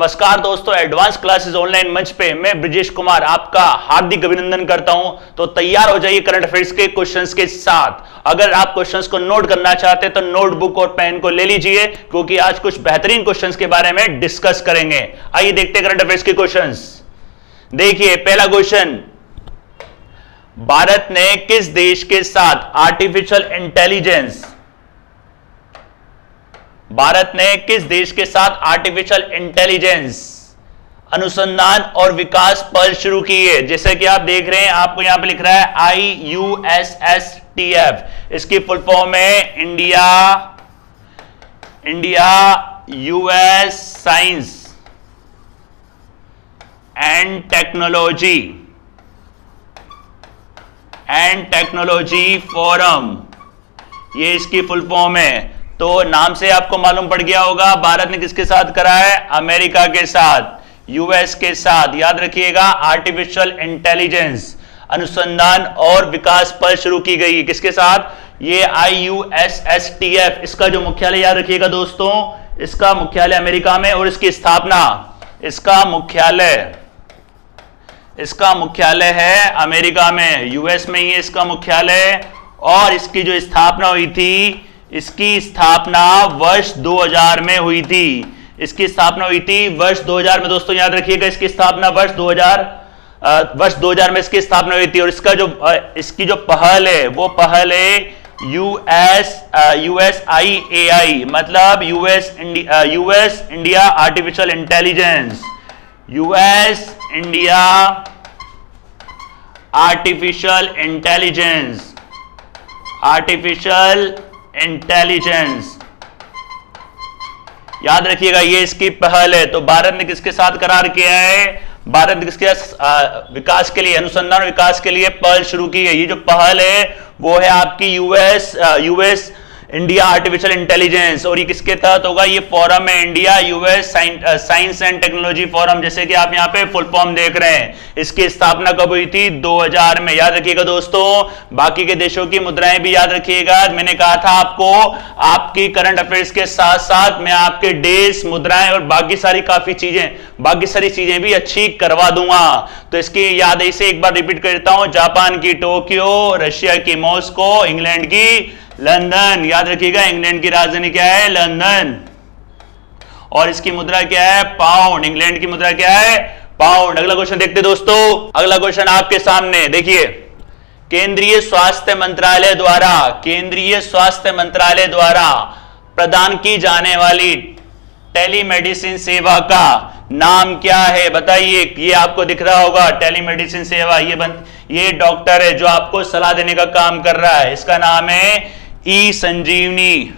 नमस्कार दोस्तों, advance classes online मंच पे मैं ब्रिजेश कुमार आपका हार्दिक अभिनंदन करता हूं। तो तैयार हो जाइए करंट अफेयर्स के क्वेश्चंस के साथ। अगर आप क्वेश्चंस को नोट करना चाहते हैं तो नोटबुक और पेन को ले लीजिए, क्योंकि आज कुछ बेहतरीन क्वेश्चंस के बारे में डिस्कस करेंगे। आइए देखते हैं करंट अफेयर्स के क्वेश्चंस। देखिए पहला क्वेश्चन, भारत ने किस देश के साथ आर्टिफिशियल इंटेलिजेंस आर्टिफिशियल इंटेलिजेंस अनुसंधान और विकास पहल शुरू की है? जैसे कि आप देख रहे हैं, आपको यहां पे लिख रहा है IUSSTF। इसकी फुल फॉर्म है India US science and technology forum, ये इसकी फुल फॉर्म है। तो नाम से आपको मालूम पड़ गया होगा, भारत ने किसके साथ करा है? अमेरिका के साथ, यूएस के साथ। याद रखिएगा, आर्टिफिशियल इंटेलिजेंस अनुसंधान और विकास पर शुरू की गई। किसके साथ? ये IUSSTF। इसका जो मुख्यालय याद रखिएगा दोस्तों, इसका मुख्यालय अमेरिका में और इसकी स्थापना, इसका मुख्यालय है अमेरिका में, यूएस में ही है इसका मुख्यालय। और इसकी जो स्थापना हुई थी, इसकी स्थापना वर्ष 2000 में हुई थी। इसकी स्थापना हुई थी वर्ष 2000 में। दोस्तों याद रखिएगा, इसकी स्थापना वर्ष 2000 में इसकी स्थापना हुई थी। और इसकी जो पहल है, वो पहल है USIAI, मतलब US India artificial intelligence, US India artificial intelligence. याद रखिएगा, ये इसकी पहल है। तो भारत ने किसके साथ करार किया है? भारत ने किसके विकास के लिए, अनुसंधान और विकास के लिए पहल शुरू की है। ये जो पहल है वो है आपकी यूएस इंडिया आर्टिफिशियल इंटेलिजेंस। और ये किसके तहत होगा? ये फोरम है India US science and technology forum, जैसे कि आप यहाँ पे फुल फॉर्म देख रहे हैं। इसकी स्थापना कब हुई थी? 2000 में। याद रखिएगा दोस्तों, बाकी के देशों की मुद्राएं भी याद रखिएगा। मैंने कहा था आपको, आपकी करंट अफेयर्स के साथ साथ मैं आपके देश, मुद्राएं और बाकी सारी चीजें भी अच्छी करवा दूंगा। तो इसकी याद इसे एक बार रिपीट करता हूं, जापान की टोक्यो, रशिया की मॉस्को, इंग्लैंड की लंदन। याद रखिएगा, इंग्लैंड की राजधानी क्या है? लंदन। और इसकी मुद्रा क्या है? पाउंड। इंग्लैंड की मुद्रा क्या है? पाउंड। अगला क्वेश्चन देखते दोस्तों। अगला क्वेश्चन आपके सामने देखिए, केंद्रीय स्वास्थ्य मंत्रालय द्वारा प्रदान की जाने वाली टेलीमेडिसिन सेवा का नाम क्या है? बताइए। ये आपको दिख रहा होगा, टेलीमेडिसिन सेवा। ये डॉक्टर है जो आपको सलाह देने का काम कर रहा है। इसका नाम है ई-संजीवनी।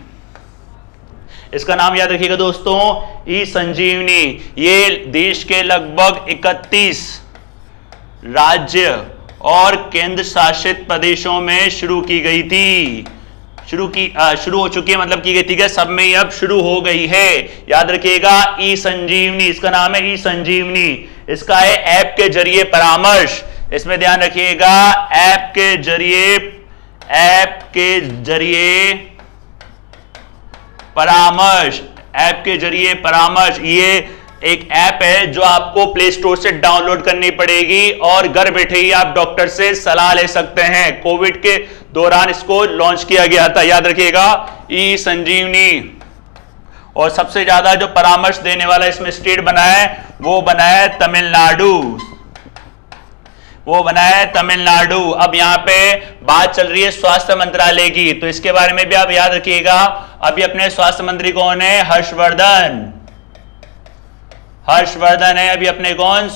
इसका नाम याद रखिएगा दोस्तों, ई-संजीवनी। ये देश के लगभग 31 राज्य और केंद्र शासित प्रदेशों में शुरू की गई थी। शुरू हो चुकी है, मतलब की गई थी, सब में ही अब शुरू हो गई है। याद रखिएगा, ई-संजीवनी, इसका नाम है ई-संजीवनी। इसका है ऐप के जरिए परामर्श। इसमें ध्यान रखिएगा, ऐप के जरिए परामर्श। ये एक ऐप है जो आपको प्ले स्टोर से डाउनलोड करनी पड़ेगी और घर बैठे ही आप डॉक्टर से सलाह ले सकते हैं। कोविड के दौरान इसको लॉन्च किया गया था। याद रखिएगा, ई-संजीवनी। और सबसे ज्यादा जो परामर्श देने वाला इसमें स्टेट बना है, वो बना है तमिलनाडु। अब यहाँ पे बात चल रही है स्वास्थ्य मंत्रालय की, तो इसके बारे में भी आप याद रखिएगा। अभी अपने स्वास्थ्य मंत्री कौन है? हर्षवर्धन है अभी अपने। कौन?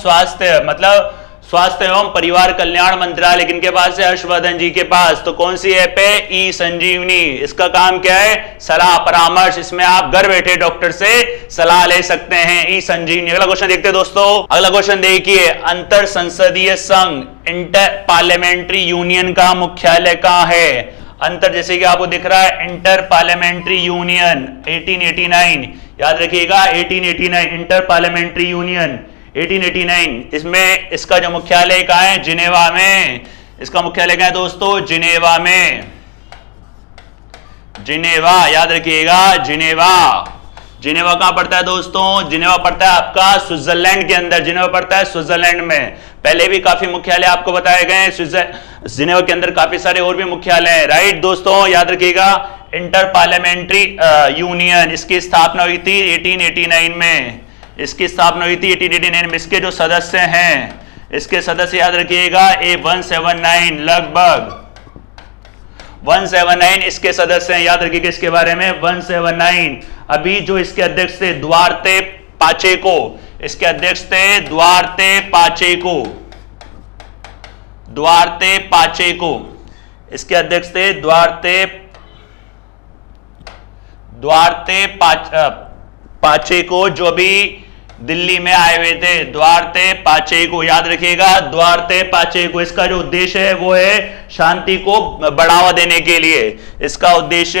स्वास्थ्य एवं परिवार कल्याण मंत्रालय किनके पास है? हर्षवर्धन जी के पास। तो कौन सी ऐप है? ई-संजीवनी। इसका काम क्या है? सलाह, परामर्श। इसमें आप घर बैठे डॉक्टर से सलाह ले सकते हैं, ई-संजीवनी। अगला क्वेश्चन देखते हैं दोस्तों। अगला क्वेश्चन देखिए, अंतर संसदीय संघ इंटर पार्लियामेंट्री यूनियन का मुख्यालय कहां है? अंतर, जैसे कि आपको दिख रहा है, इंटर पार्लियामेंट्री यूनियन 1889। याद रखिएगा, 1889 इंटर पार्लियामेंट्री यूनियन 1889। इसमें इसका जो मुख्यालय कहां है? जिनेवा में। इसका मुख्यालय कहां है दोस्तों? जिनेवा में। जिनेवा, याद रखिएगा, जिनेवा। जिनेवा कहां पड़ता है दोस्तों? जिनेवा पड़ता है आपका स्विट्जरलैंड के अंदर। जिनेवा पड़ता है स्विट्जरलैंड में। पहले भी काफी मुख्यालय आपको बताए गए। जिनेवा के अंदर काफी सारे और भी मुख्यालय हैं, राइट दोस्तों, याद रखिएगा। इंटर पार्लियामेंट्री यूनियन, इसकी स्थापना हुई थी 1889 में। इसकी स्थापना हुई थी 1889 में। इसके जो सदस्य हैं, इसके सदस्य याद रखिएगा 179, लगभग 179 इसके सदस्य हैं, याद रखिएगा इसके बारे में 179। अभी जो इसके अध्यक्ष थे दुआर्ते पाचेको, इसके अध्यक्ष थे दुआर्ते पाचेको, दुआर्ते पाचेको, इसके अध्यक्ष थे दुआर्ते पाचेको, जो भी दिल्ली में आए हुए थे। दुआर्ते पाचेको, याद रखिएगा दुआर्ते पाचेको। इसका जो उद्देश्य है वो है शांति को बढ़ावा देने के लिए। इसका उद्देश्य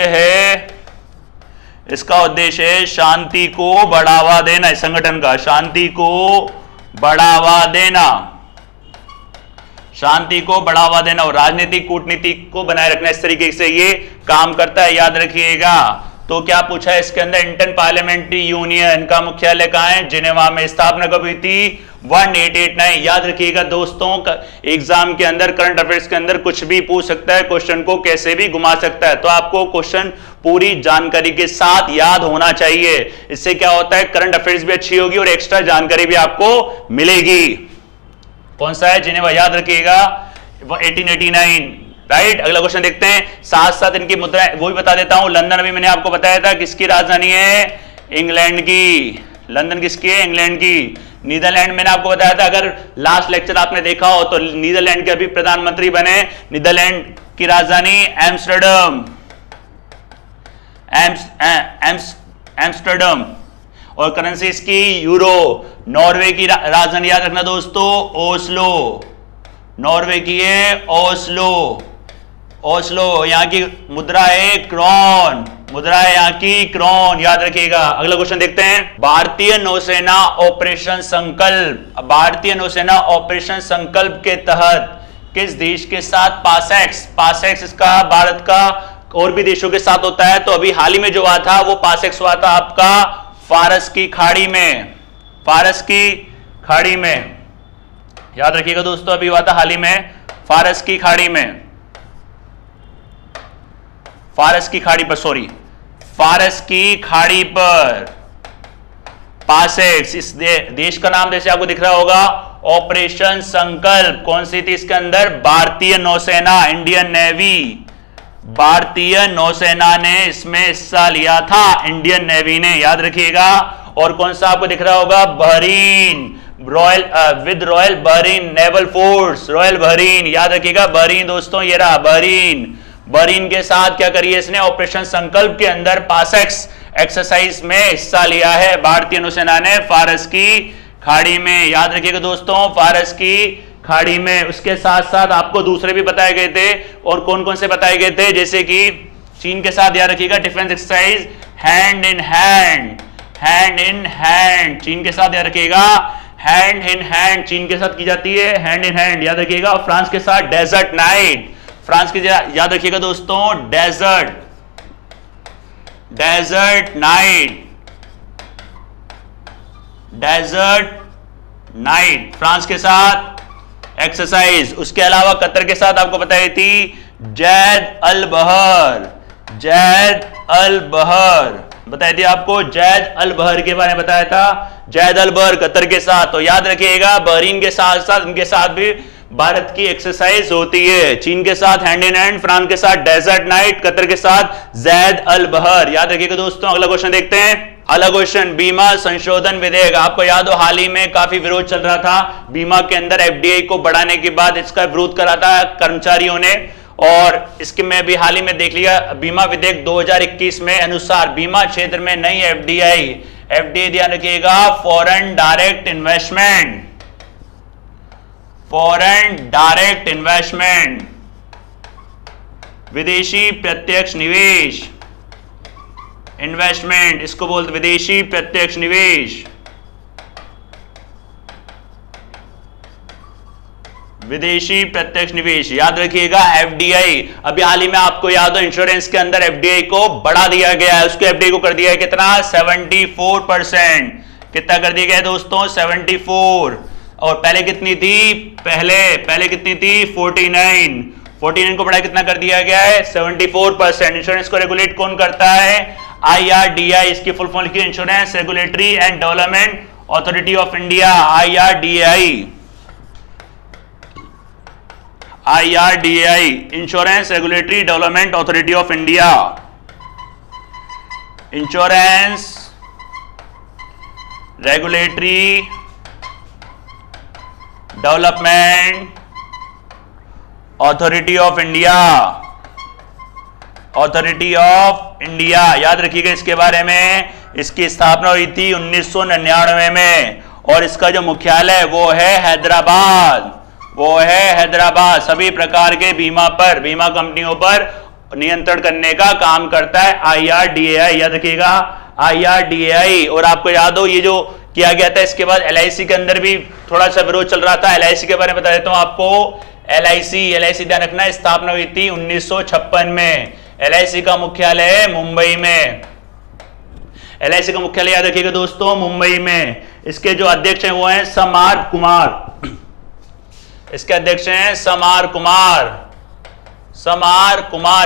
है शांति को बढ़ावा देना। इस संगठन का शांति को बढ़ावा देना, शांति को बढ़ावा देना और राजनीतिक कूटनीति को बनाए रखना, इस तरीके से ये काम करता है, याद रखिएगा। तो क्या पूछा है इसके अंदर? इंटर पार्लियामेंट्री यूनियन का मुख्यालय कहां है? जिनेवा में। स्थापना कब हुई थी? 1889। याद रखिएगा दोस्तों, एग्जाम के अंदर करंट अफेयर्स के अंदर कुछ भी पूछ सकता है, क्वेश्चन को कैसे भी घुमा सकता है, तो आपको क्वेश्चन पूरी जानकारी के साथ याद होना चाहिए। इससे क्या होता है, करंट अफेयर्स भी अच्छी होगी और एक्स्ट्रा जानकारी भी आपको मिलेगी। कौन सा है? जिनेवा, याद रखिएगा 1889, राइट। अगला क्वेश्चन देखते हैं। साथ साथ इनकी मुद्राएं वो भी बता देता हूं। लंदन अभी मैंने आपको बताया था किसकी राजधानी है? इंग्लैंड की। लंदन किसकी है? इंग्लैंड की। नीदरलैंड मैंने आपको बताया था, अगर लास्ट लेक्चर आपने देखा हो तो नीदरलैंड के अभी प्रधानमंत्री बने। नीदरलैंड की राजधानी एम्स्टर्डम, एम्स्टर्डम, और करेंसी इसकी यूरो। नॉर्वे की राजधानी याद रखना दोस्तों, ओस्लो। नॉर्वे की है ओस्लो, ओस्लो। यहाँ की मुद्रा है क्रोन, मुद्रा है यहाँ की क्रोन, याद रखिएगा। अगला क्वेश्चन देखते हैं। भारतीय नौसेना ऑपरेशन संकल्प, भारतीय नौसेना ऑपरेशन संकल्प के तहत किस देश के साथ पासेक्स, पासेक्स इसका भारत का और भी देशों के साथ होता है। तो अभी हाल ही में जो हुआ था वो पासेक्स हुआ था आपका फारस की खाड़ी में, फारस की खाड़ी में, याद रखिएगा दोस्तों। अभी हुआ था हाल ही में फारस की खाड़ी में, फारस की खाड़ी पर, सॉरी, फारस की खाड़ी पर पासेक्स। इस देश का नाम जैसे आपको दिख रहा होगा ऑपरेशन संकल्प। कौन सी थी इसके अंदर? भारतीय नौसेना, इंडियन नेवी। भारतीय नौसेना ने इसमें हिस्सा लिया था, इंडियन नेवी ने, याद रखिएगा। और कौन सा आपको दिख रहा होगा? Bahrain, royal with royal Bahrain naval force, royal Bahrain, याद रखिएगा। बहरीन दोस्तों ये रहा बहरीन। बहरीन के साथ क्या करिए इसने? ऑपरेशन संकल्प के अंदर पासेक्स एक्सरसाइज में हिस्सा लिया है भारतीय नौसेना ने फारस की खाड़ी में, याद रखिएगा दोस्तों, फारस की खाड़ी में। उसके साथ साथ आपको दूसरे भी बताए गए थे, और कौन कौन से बताए गए थे? जैसे कि चीन के साथ, याद रखिएगा, defence exercise hand in hand, hand in hand, चीन के साथ याद रखिएगा, हैंड इन हैंड चीन के साथ की जाती है, हैंड इन हैंड, याद रखिएगा। और फ्रांस के साथ डेजर्ट नाइट, फ्रांस की याद रखिएगा दोस्तों, desert, desert knight, desert knight, France के साथ एक्सरसाइज। उसके अलावा कतर के साथ आपको बताई थी जैद अल बहर, जैद अल बहर बताई थी आपको, जैद अल बहर के बारे में बताया था, जैद अल बहर कतर के साथ। तो याद रखिएगा बहरीन के साथ साथ इनके साथ भी भारत की एक्सरसाइज होती है। चीन के साथ हैंड इन हैंड, फ्रांस के साथ डेजर्ट नाइट, कतर के साथ जैद अल बहर, याद रखिएगा दोस्तों। अगला क्वेश्चन देखते हैं। अगला क्वेश्चन, बीमा संशोधन विधेयक। आपको याद हो हाल ही में काफी विरोध चल रहा था बीमा के अंदर, एफडीआई को बढ़ाने के बाद इसका विरोध करा था कर्मचारियों ने, और इसके में भी हाल ही में देख लिया बीमा विधेयक 2021 में अनुसार बीमा क्षेत्र में नई एफडीआई, एफडीआई ध्यान रखिएगा, foreign direct investment, foreign direct investment, विदेशी प्रत्यक्ष निवेश, इन्वेस्टमेंट इसको बोलते विदेशी प्रत्यक्ष निवेश, विदेशी प्रत्यक्ष निवेश, याद रखिएगा एफडीआई। अभी हाल ही में आपको याद हो इंश्योरेंस के अंदर एफडीआई को बढ़ा दिया गया है, उसको एफडीआई को कर दिया है कितना 74%। कितना कर दिया गया दोस्तों 74। और पहले कितनी थी, पहले कितनी थी 49 को बढ़ा कितना कर दिया गया है 74%। इंश्योरेंस को रेगुलेट कौन करता है, IRDAI, इसकी फुल फॉर्म लिखिए insurance regulatory and development authority of India, IRDAI, insurance regulatory development authority of India, insurance regulatory development authority of India, authority of India, याद रखिएगा इसके बारे में। इसकी स्थापना हुई थी 1999 में और इसका जो मुख्यालय है वो है हैदराबाद, सभी प्रकार के बीमा कंपनियों पर नियंत्रण करने का काम करता है IRDAI, याद रखिएगा IRDAI। और आपको याद हो ये जो किया गया था, इसके बाद LIC के अंदर भी थोड़ा सा विरोध चल रहा था। LIC के बारे में बता देता हूं आपको। LIC ध्यान रखना, स्थापना हुई थी 1956 में। LIC का मुख्यालय है मुंबई में, LIC का मुख्यालय याद रखिएगा दोस्तों मुंबई में। इसके जो अध्यक्ष हैं वो हैं समार कुमार, इसके अध्यक्ष हैं समार कुमार,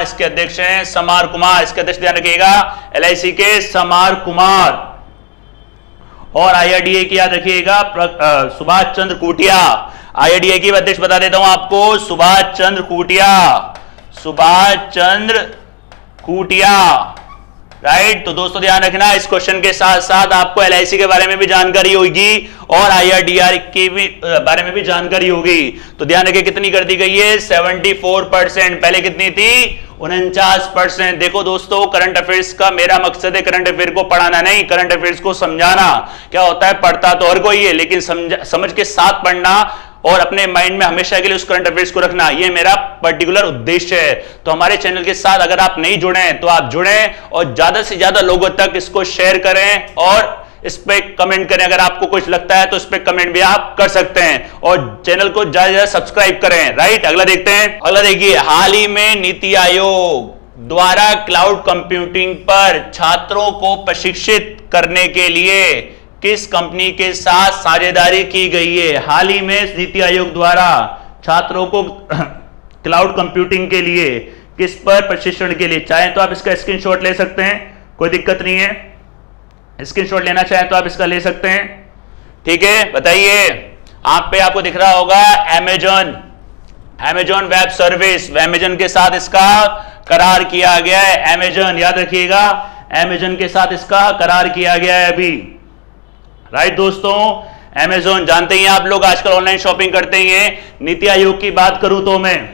इसके अध्यक्ष हैं समार कुमार, इसके अध्यक्ष ध्यान रखिएगा LIC के समार कुमार। और IRDAI की याद रखिएगा सुभाष चंद्र कूटिया। IRDAI की अध्यक्ष बता देता हूं आपको सुभाष चंद्र कूटिया, राइट। तो दोस्तों ध्यान रखना, इस क्वेश्चन के साथ साथ आपको LIC के बारे में भी जानकारी होगी और IRDAI के भी बारे में भी जानकारी होगी। तो ध्यान रखिए कितनी कर दी गई है 74%, पहले कितनी थी 49%। देखो दोस्तों, करंट अफेयर्स का मेरा मकसद है करंट अफेयर को पढ़ाना नहीं, करंट अफेयर्स को समझाना। क्या होता है, पढ़ता तो हर कोई है लेकिन समझ के साथ पढ़ना और अपने माइंड में हमेशा के लिए उस करंट अफेयर्स को रखना, ये मेरा पर्टिकुलर उद्देश्य है। तो हमारे चैनल के साथ अगर आप नहीं जुड़े हैं तो आप जुड़ें और ज्यादा से ज्यादा लोगों तक इसको शेयर करें और इस पे कमेंट करें। अगर आपको कुछ लगता है तो इस पे कमेंट भी आप कर सकते हैं और चैनल को ज्यादा से ज्यादा सब्सक्राइब करें, राइट। अगला देखते हैं, अगला देखिए, हाल ही में नीति आयोग द्वारा क्लाउड कंप्यूटिंग पर छात्रों को प्रशिक्षित करने के लिए किस कंपनी के साथ साझेदारी की गई है। हाल ही में नीति आयोग द्वारा छात्रों को क्लाउड कंप्यूटिंग के लिए किस पर प्रशिक्षण के लिए, चाहें तो आप इसका स्क्रीनशॉट ले सकते हैं, कोई दिक्कत नहीं है। स्क्रीनशॉट लेना चाहें तो आप इसका ले सकते हैं, ठीक है। बताइए, आप पे आपको दिख रहा होगा अमेजॉन वेब सर्विस, अमेजॉन के साथ इसका करार किया गया है। अमेजॉन, याद रखिएगा अमेजॉन के साथ इसका करार किया गया है अभी, राइट दोस्तों। अमेजॉन जानते ही आप लोग आजकल ऑनलाइन शॉपिंग करते ही हैं। नीति आयोग की बात करूं तो मैं,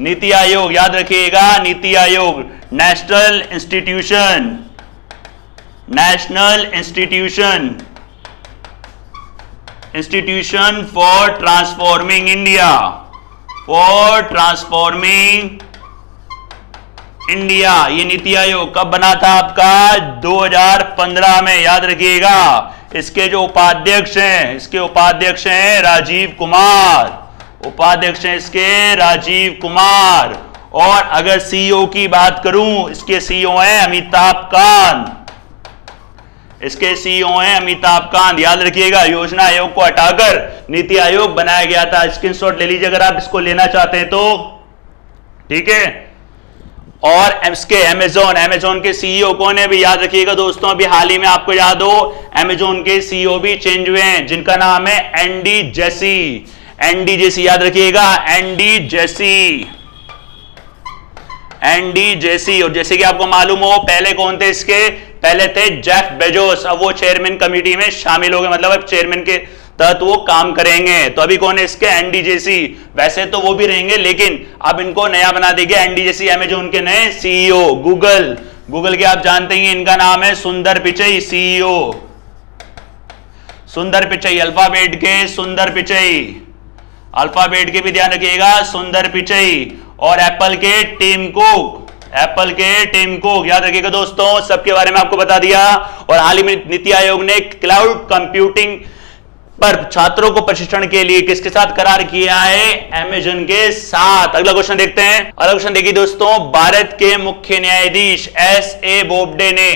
नीति आयोग याद रखिएगा, NITI Aayog national institution for transforming India, ये नीति आयोग कब बना था आपका 2015 में, याद रखिएगा। इसके जो उपाध्यक्ष हैं राजीव कुमार, और अगर सीईओ की बात करूं, इसके सीईओ हैं अमिताभ कांत, याद रखिएगा। योजना आयोग को हटाकर नीति आयोग बनाया गया था। स्क्रीनशॉट ले लीजिए अगर आप इसको लेना चाहते हैं तो, ठीक है। और इसके अमेजॉन के सीईओ कौन है भी याद रखिएगा दोस्तों। अभी हाल ही में आपको याद हो अमेजॉन के सीईओ भी चेंज हुए हैं, जिनका नाम है एंडी जेसी, याद रखिएगा एंडी जेसी। और जैसे कि आपको मालूम हो, पहले कौन थे इसके, पहले थे जेफ बेजोस, अब वो चेयरमैन कमेटी में शामिल हो गए, मतलब अब चेयरमैन के तहत वो काम करेंगे। तो अभी कौन है इसके, एंडी जेसी। वैसे तो वो भी रहेंगे लेकिन अब इनको नया बना देंगे एंडी जेसी, अमेजॉन के नए सीईओ। गूगल के आप जानते ही इनका नाम है सुंदर पिचई, सीईओ सुंदर पिचई, अल्फाबेट के भी ध्यान रखिएगा सुंदर पिचई। और एप्पल के टिम कुक, याद रखिएगा दोस्तों, सबके बारे में आपको बता दिया। और हाल ही में नीति आयोग ने क्लाउड कंप्यूटिंग पर छात्रों को प्रशिक्षण के लिए किसके साथ करार किया है? अमेजन के साथ। अगला क्वेश्चन देखते हैं। अगला क्वेश्चन देखिए दोस्तों, भारत के मुख्य न्यायाधीश एस.ए. बोबडे ने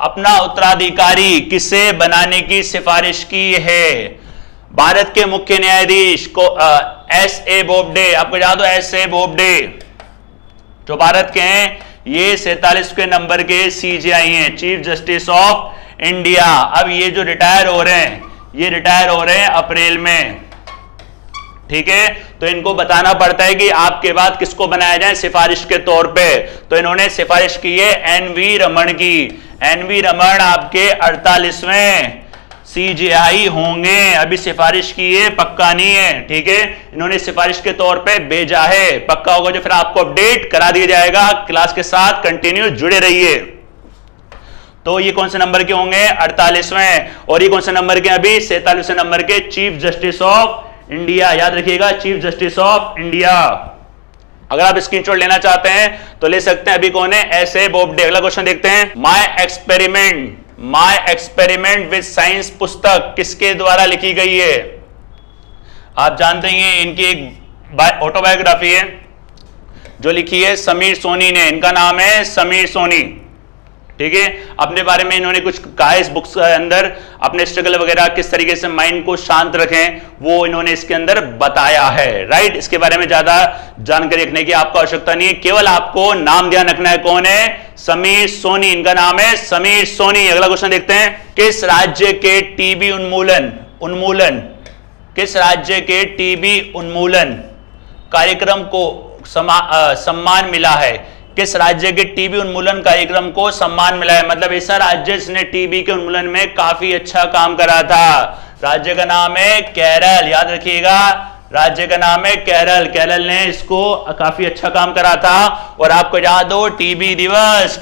अपना उत्तराधिकारी किसे बनाने की सिफारिश की है? भारत के मुख्य न्यायाधीश को एस.ए. बोबडे, आपको याद हो एस.ए. बोबडे जो भारत के हैं, ये 47वें नंबर के सीजेआई हैं, चीफ जस्टिस ऑफ इंडिया। अब ये जो रिटायर हो रहे हैं, ये रिटायर हो रहे हैं अप्रैल में, ठीक है। तो इनको बताना पड़ता है कि आपके बाद किसको बनाया जाए सिफारिश के तौर पे। तो इन्होंने सिफारिश की है एन.वी. रमन की। एन.वी. रमन आपके 48वें सीजेआई होंगे। अभी सिफारिश की है, पक्का नहीं है, ठीक है। इन्होंने सिफारिश के तौर पे भेजा है, पक्का होगा जो फिर आपको अपडेट करा दिया जाएगा। क्लास के साथ कंटिन्यू जुड़े रहिए। तो ये कौन से नंबर के होंगे? 48वें। और ये कौन से नंबर के? अभी 47वें नंबर के चीफ जस्टिस ऑफ इंडिया। याद रखिएगा, चीफ जस्टिस ऑफ इंडिया। अगर आप स्क्रीनशॉट लेना चाहते हैं तो ले सकते हैं। अभी कौन है? एस.ए. बोबडे। अगला क्वेश्चन देखते हैं। माय एक्सपेरिमेंट विद साइंस पुस्तक किसके द्वारा लिखी गई है? आप जानते हैं इनकी एक ऑटोबायोग्राफी है जो लिखी है समीर सोनी ने। इनका नाम है समीर सोनी, ठीक है। अपने बारे में इन्होंने कुछ कहा है इस बुक्स के अंदर, अपने स्ट्रगल वगैरह, किस तरीके से माइंड को शांत रखें, वो इन्होंने इसके अंदर बताया है, राइट। इसके बारे में ज्यादा जानकारी रखने की आपको आवश्यकता नहीं है, केवल आपको नाम ध्यान रखना है। कौन है? समीर सोनी। इनका नाम है समीर सोनी। अगला क्वेश्चन देखते हैं। किस राज्य के टीबी उन्मूलन किस राज्य के टीबी उन्मूलन कार्यक्रम को सम्मान मिला है? किस राज्य के टीबी उन्मूलन कार्यक्रम को सम्मान मिला है? मतलब ऐसा राज्य जिसने टीबी के उन्मूलन में काफी अच्छा काम करा था। राज्य का नाम है केरल। याद रखिएगा, राज्य का नाम है केरल। केरल ने इसको काफी अच्छा काम करा था। और आपको याद हो टीबी दिवस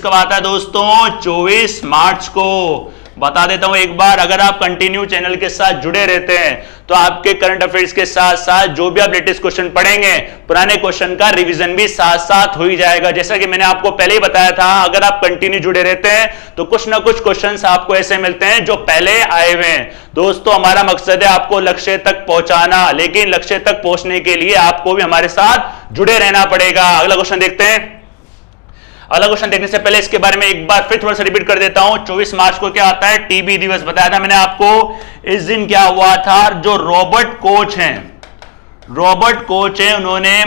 कब आता है दोस्तों? 24 मार्च को। बता देता हूं एक बार, अगर आप कंटिन्यू चैनल के साथ जुड़े रहते हैं तो आपके करंट अफेयर्स के साथ साथ जो भी आप लेटेस्ट क्वेश्चन पढ़ेंगे, पुराने क्वेश्चन का रिवीजन भी साथ साथ हो ही जाएगा। जैसा कि मैंने आपको पहले ही बताया था, अगर आप कंटिन्यू जुड़े रहते हैं तो कुछ ना कुछ क्वेश्चंस आपको ऐसे मिलते हैं जो पहले आए हुए हैं। दोस्तों, हमारा मकसद है आपको लक्ष्य तक पहुंचाना, लेकिन लक्ष्य तक पहुंचने के लिए आपको भी हमारे साथ जुड़े रहना पड़ेगा। अगला क्वेश्चन देखते हैं। अगला क्वेश्चन देखने से पहले इसके बारे में एक बार फिर थोड़ा सा रिपीट कर देता हूं। 24 मार्च को क्या आता है? टीबी दिवस। बताया था मैंने आपको इस दिन क्या हुआ था। जो रॉबर्ट कोच हैं, उन्होंने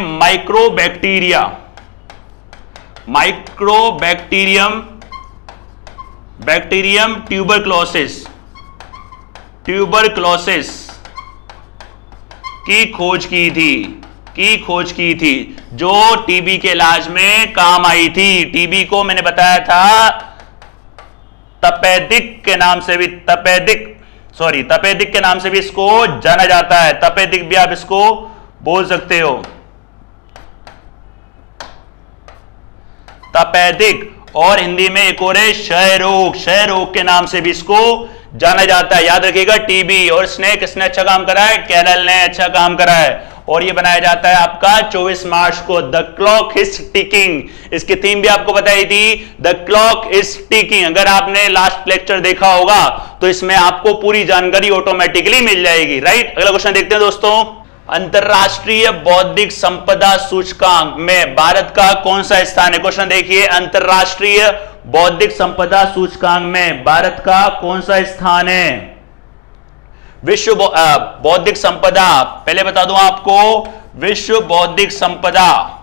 बैक्टीरियम ट्यूबरक्लोसिस की खोज की थी जो टीबी के इलाज में काम आई थी। टीबी को मैंने बताया था तपेदिक के नाम से भी इसको जाना जाता है। तपेदिक भी आप इसको बोल सकते हो, तपेदिक। और हिंदी में एक और है क्षय रोग के नाम से भी इसको जाना जाता है। याद रखिएगा, टीबी। और किसने अच्छा काम करा है? केरल ने अच्छा काम करा है। और ये बनाया जाता है आपका 24 मार्च को। द क्लॉक इज टिकिंग, इसकी थीम भी आपको बताई थी, द क्लॉक इज टिकिंग। अगर आपने लास्ट लेक्चर देखा होगा तो इसमें आपको पूरी जानकारी ऑटोमेटिकली मिल जाएगी, राइट। अगला क्वेश्चन देखते हैं दोस्तों। अंतरराष्ट्रीय बौद्धिक संपदा सूचकांक में भारत का कौन सा स्थान है? क्वेश्चन देखिए, अंतरराष्ट्रीय बौद्धिक संपदा सूचकांक में भारत का कौन सा स्थान है? विश्व बौद्धिक संपदा, पहले बता दूं आपको, विश्व बौद्धिक संपदा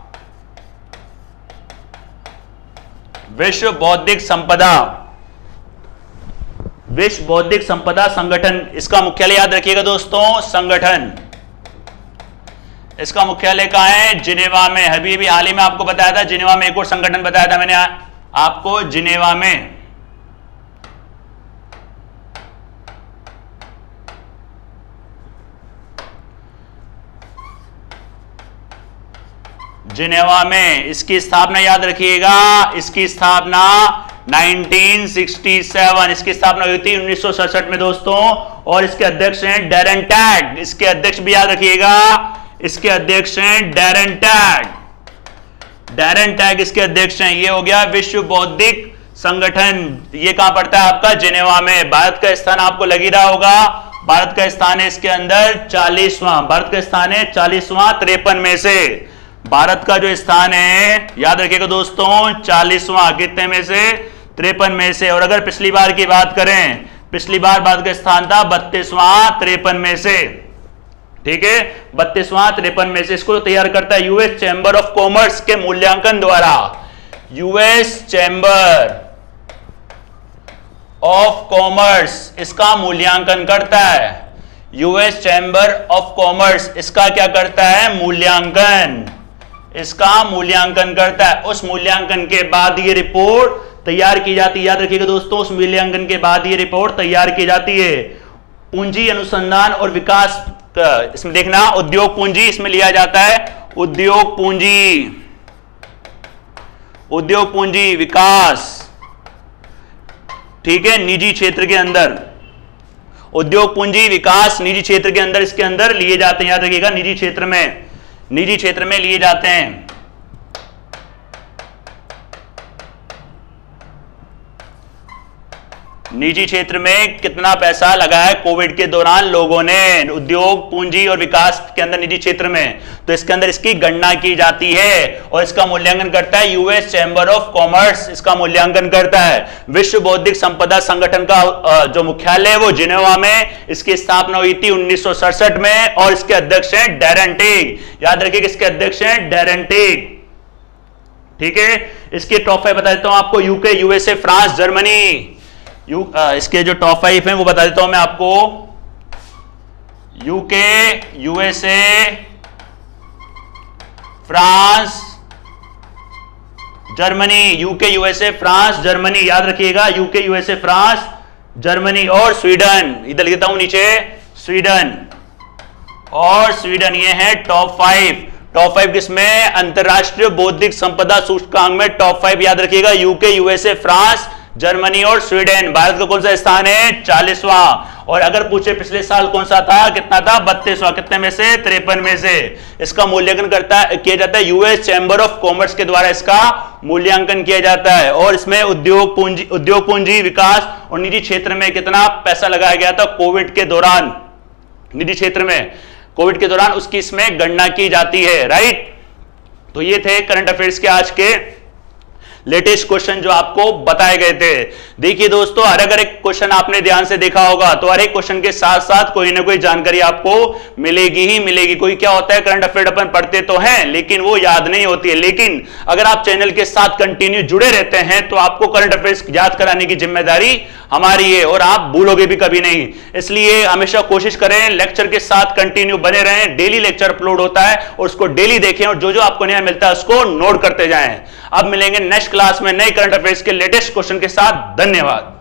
संगठन, इसका मुख्यालय याद रखिएगा दोस्तों, संगठन। इसका मुख्यालय कहां है? जिनेवा में। अभी हाल ही में आपको बताया था, जिनेवा में एक और संगठन बताया था मैंने आपको, जिनेवा में। जिनेवा में इसकी स्थापना याद रखिएगा, इसकी स्थापना 1967, इसकी स्थापना हुई थी 1967 में दोस्तों। और इसके अध्यक्ष हैं डैरेन टैग। इसके अध्यक्ष भी याद रखिएगा, इसके अध्यक्ष हैं डैरेन टैग इसके अध्यक्ष हैं। ये हो गया विश्व बौद्धिक संगठन। ये कहां पड़ता है आपका? जिनेवा में। भारत का स्थान आपको लग ही रहा होगा, भारत का स्थान है इसके अंदर 40वां। भारत का स्थान है 40वां 53 में से। भारत का जो स्थान है याद रखिएगा दोस्तों 40वां, कितने में से? 53 में से। और अगर पिछली बार की बात करें, पिछली बार भारत का स्थान था 32वां 53 में से। ठीक है, 32वां 53 में से। इसको तैयार करता है यूएस चैम्बर ऑफ कॉमर्स के मूल्यांकन द्वारा। यूएस चैम्बर ऑफ कॉमर्स इसका मूल्यांकन करता है। यूएस चैम्बर ऑफ कॉमर्स इसका क्या करता है? मूल्यांकन। इसका मूल्यांकन करता है। उस मूल्यांकन के बाद ये रिपोर्ट तैयार की जाती है। याद रखिएगा दोस्तों, उस मूल्यांकन के बाद ये रिपोर्ट तैयार की जाती है। पूंजी अनुसंधान और विकास, इसमें देखना उद्योग पूंजी इसमें लिया जाता है। उद्योग पूंजी, उद्योग पूंजी विकास, ठीक है, निजी क्षेत्र के अंदर। उद्योग पूंजी विकास निजी क्षेत्र के अंदर इसके अंदर लिए जाते हैं। याद रखिएगा, निजी क्षेत्र में, निजी क्षेत्र में लिए जाते हैं। निजी क्षेत्र में कितना पैसा लगाया कोविड के दौरान लोगों ने उद्योग पूंजी और विकास के अंदर निजी क्षेत्र में, तो इसके अंदर इसकी गणना की जाती है और इसका मूल्यांकन करता है यूएस चैम्बर ऑफ कॉमर्स। इसका मूल्यांकन करता है। विश्व बौद्धिक संपदा संगठन का जो मुख्यालय है वो जिनेवा में, इसकी स्थापना हुई थी 1967 में और इसके अध्यक्ष हैं डैरेन टेग। याद रखिए किसके अध्यक्ष हैं? डैरेन टेग। ठीक है, इसके टॉप 5 बता देता हूं आपको। UK, USA, France, Germany. इसके जो टॉप 5 हैं वो बता देता हूं मैं आपको। UK, USA, France, Germany. UK, USA, France, Germany. याद रखिएगा, यूके, यूएसए, फ्रांस, जर्मनी और स्वीडन। इधर लिखता हूं नीचे, स्वीडन और स्वीडन। ये है टॉप 5। टॉप 5 किसमें? अंतरराष्ट्रीय बौद्धिक संपदा सूचकांक में टॉप 5 याद रखिएगा। यूके, यूएसए, फ्रांस, जर्मनी और स्वीडन। भारत का कौन सा स्थान है? 40वां। और अगर पूछे पिछले साल कौन सा था, कितना था? 32वां। कितने में से? 53 में से। इसका मूल्यांकन किया जाता है यूएस चैम्बर ऑफ कॉमर्स के द्वारा। इसका मूल्यांकन किया जाता है और इसमें उद्योग पूंजी विकास और निजी क्षेत्र में कितना पैसा लगाया गया था कोविड के दौरान, निजी क्षेत्र में कोविड के दौरान, उसकी इसमें गणना की जाती है। राइट, तो ये थे करंट अफेयर्स के आज के लेटेस्ट क्वेश्चन जो आपको बताए गए थे। देखिए दोस्तों, हर एक क्वेश्चन आपने ध्यान से देखा होगा तो हर एक क्वेश्चन के साथ साथ कोई ना कोई जानकारी आपको मिलेगी ही मिलेगी। कोई क्या होता है, करंट अफेयर अपन पढ़ते तो हैं लेकिन वो याद नहीं होती है। लेकिन अगर आप चैनल के साथ कंटिन्यू जुड़े रहते हैं तो आपको करंट अफेयर्स याद कराने की जिम्मेदारी हमारी है और आप भूलोगे भी कभी नहीं। इसलिए हमेशा कोशिश करें लेक्चर के साथ कंटिन्यू बने रहें। डेली लेक्चर अपलोड होता है और उसको डेली देखें और जो जो आपको नया मिलता है उसको नोट करते जाएं। अब मिलेंगे नेक्स्ट क्लास में नए करंट अफेयर्स के लेटेस्ट क्वेश्चन के साथ। धन्यवाद।